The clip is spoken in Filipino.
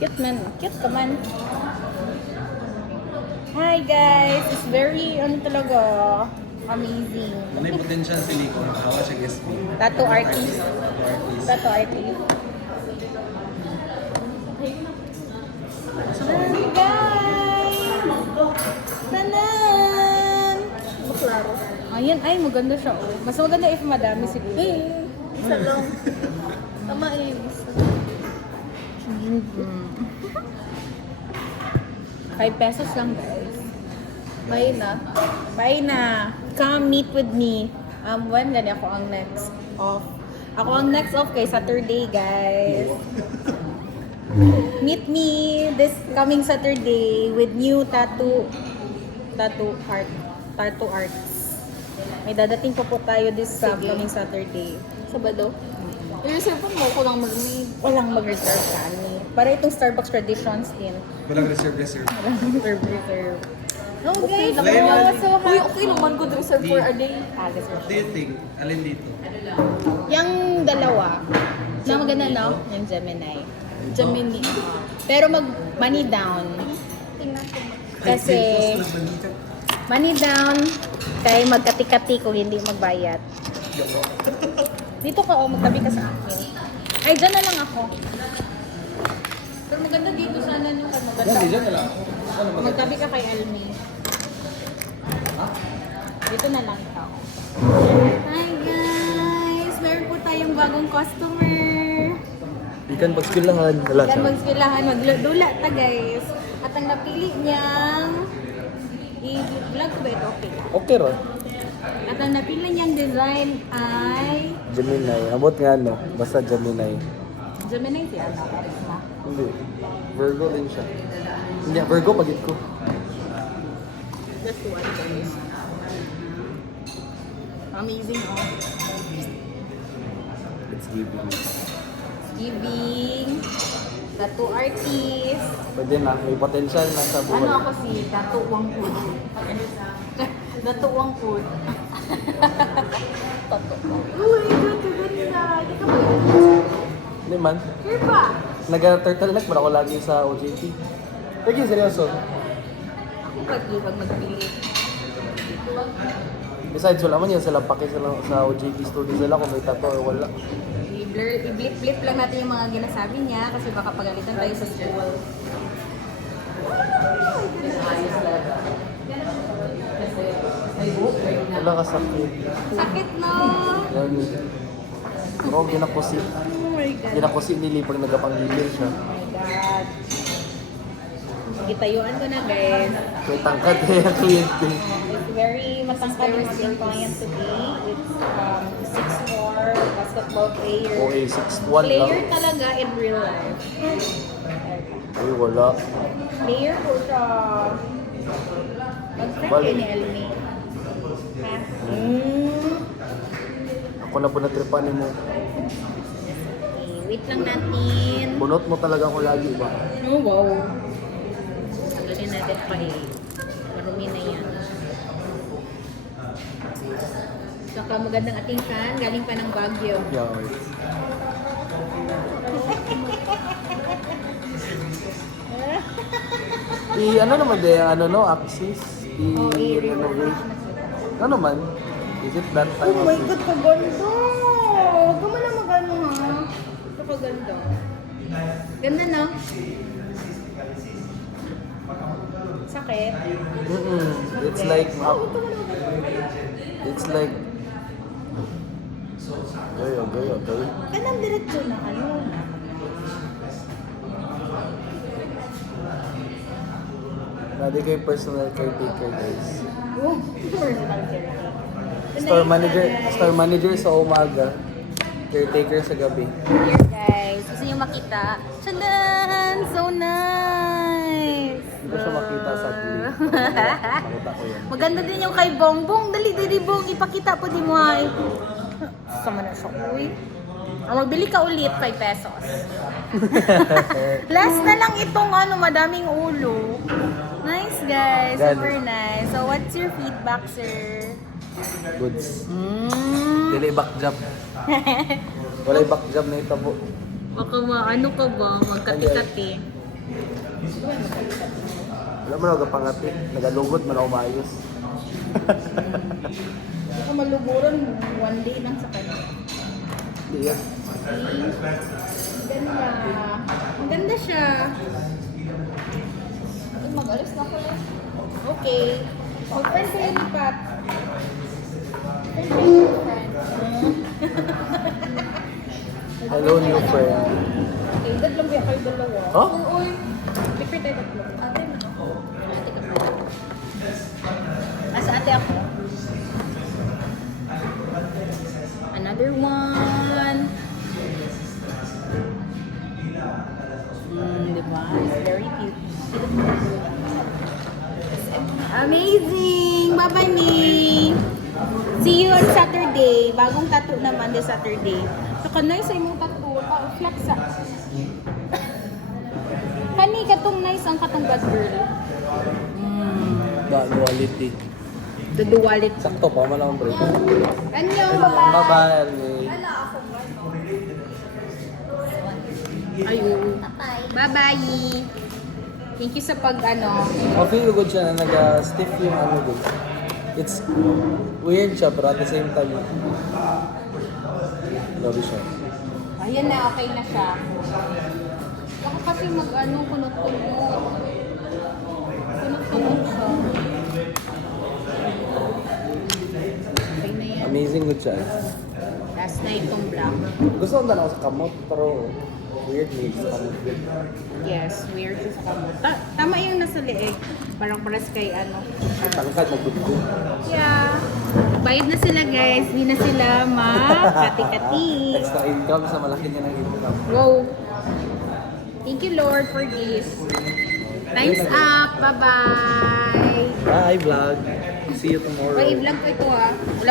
Cute man. Cute ka man. Hi guys! It's very, talaga, amazing. May potential si Nico. Hawa siya SB. Tattoo artist. Artist. Tattoo artist. Hi guys! Tanan! Maklaro. Ayan, ay maganda siya. Oh. Mas maganda if madami siguro. Isa lang. Tama eh. 5 pesos lang guys. May na. Bye na. Come meet with me. When gani ako ang next off. Ako ang next off kay Saturday, guys. Meet me this coming Saturday with new tattoo arts. May dadating pa po tayo this coming Saturday. Sabado. I-reserve mo ko lang mag-meet. Walang mag-reserve kami. Para itong Starbucks traditions din. Walang reserve. Walang reserve. No guys, lang. oh, so Uy, happy. okay naman good reserve for a day. What do you think? Alin dito? Yung dalawa, na maganda no? Yung Gemini. Gemini. Pero mag money down. Tingnan ko. Kasi money down, kaya magkati-kati kung hindi magbayad. Dito ka, magtabi ka sa akin. Ay, dyan na lang ako. Pero maganda dito sana nung maganda. Diyan na lang. Magtabi ka kay Elmi. Dito na lang ikaw. Hi guys! Meron po tayong bagong customer. Ikan pagskilahan. Wala Yan magsilahan, magdula ta guys. At ang napili niyang i-vlog ko ba ito? Okay. Okay ra. At ang napili niyang design ay Gemini. Abot nga no. Basta Gemini. Gemini siya, no? Charisma. Hindi. Virgo din siya. Hindi, Virgo pagit ko. That's one guys. Amazing, oh. It's giving. Giving. Tattoo artist. Pwede na. May potential na sa buhay. Ano ako si Tattoo Wangpud? Tattoo Wangpud. Tattoo. Uy, ganda. Hindi ka ba yun? Hindi man. Sure ba? Nag-turtleneck ba ako lagi sa OJT? Sige, seryoso. Ako pag magpili. Besides, wala man yan sila pake sa OJT studio sila kung may tattoo or wala. I-blip lang natin yung mga ginasabi niya kasi baka pagalitan tayo sa school. Wala ka sakit. Sakit no? Yan. Ako ginakusi. Oh my God. Ginakusi nili pag nagapanggilin siya. Oh my God. Sige, tayuan ko na guys. May tangkad kaya ang kliyente. It's very matangkad yung ating client today. It's 6'4", basketball player. OA 6'1 Player lang. talaga in real life. Ay, wala. Player po siya. Mag-friend Bali. kayo ni Elmi. Ha? Ako na po natripan mo. Okay, wait lang natin. Bunot mo talaga ako lagi ba? Oh, wow. Tanggalin natin pa eh. Marumi na yan. Saka magandang ating fan. Galing pa ng Baguio. Yeah. Ano naman din, Axis. Oh, I-renovate. Ano man? Is it that time Oh my of God, kaganda! Huwag ka mo na mag-ano ha. Ito kaganda. Ganda na. Sakit. It's like it's like Gayo. Kanang diretso na ano. Nadi kayo personal caretaker, guys. Oh, personal care. Store manager sa umaga, caretaker sa gabi. Here guys, gusto niyo makita? Tadaan! So nice! Hindi ko siya makita sa Makita ko yan. Maganda din yung kay Bongbong. Dali, Bong. Ipakita po di mo ay. Sama na siya. Uy. Magbili ka ulit, 5 pesos. Last na lang itong madaming ulo. Nice guys. Super nice. So what's your feedback, sir? Goods. Dili back job. Wala back job na itabo. Baka ano ka ba? Magkati-kati. Wala mo na pangati. Nagalugod man ako maayos. Hindi ko maluburan, one day lang sa kanya. Hindi yan. Ganda. Ang ganda siya. Mag-alis na ko lang. Okay. Mag-friend kayo ni Pat. Hello, new friend. Okay, dadlang ba kayo dalawa? Huh? Uy, Picture tayo tatlo. ate na ako. Asa ate ako? Another one. Diba? It's very cute. Amazing! Bye-bye, Mi! See you on Saturday. Bagong tattoo naman this Saturday. So, kanay sa imong tattoo. Flex sa. Kani, katong nice ang katong bad girl. Ba, duality. The duality. Sakto pa, malang break. Annyeong, bye-bye! Bye-bye, Arnie. Wala ako ba? Ayun. Bye-bye! Thank you sa pag-ano. Feel good siya na nag-stiff yung ano dun. It's weird siya, pero at the same time, grabe siya. Ayan na, okay na siya. Baka kasi mag-ano, kunot-kunot. Kunot-kunot siya. Okay na yan. Amazing good siya. Last na itong black. Gusto ko na ako sa kamot, pero weird mix sa kamot. Yes, weird siya sa kamot. Tama yung nasa leeg. Parang paras kay ano. Tangkad, magbudgo. Yeah. Bayad na sila guys. Hindi na sila makati-kati. Extra income sa malaki niya ng income. Wow. Thank you Lord for this. Time's up. Bye-bye. Bye, vlog. See you tomorrow. Bye, vlog ko ito ah.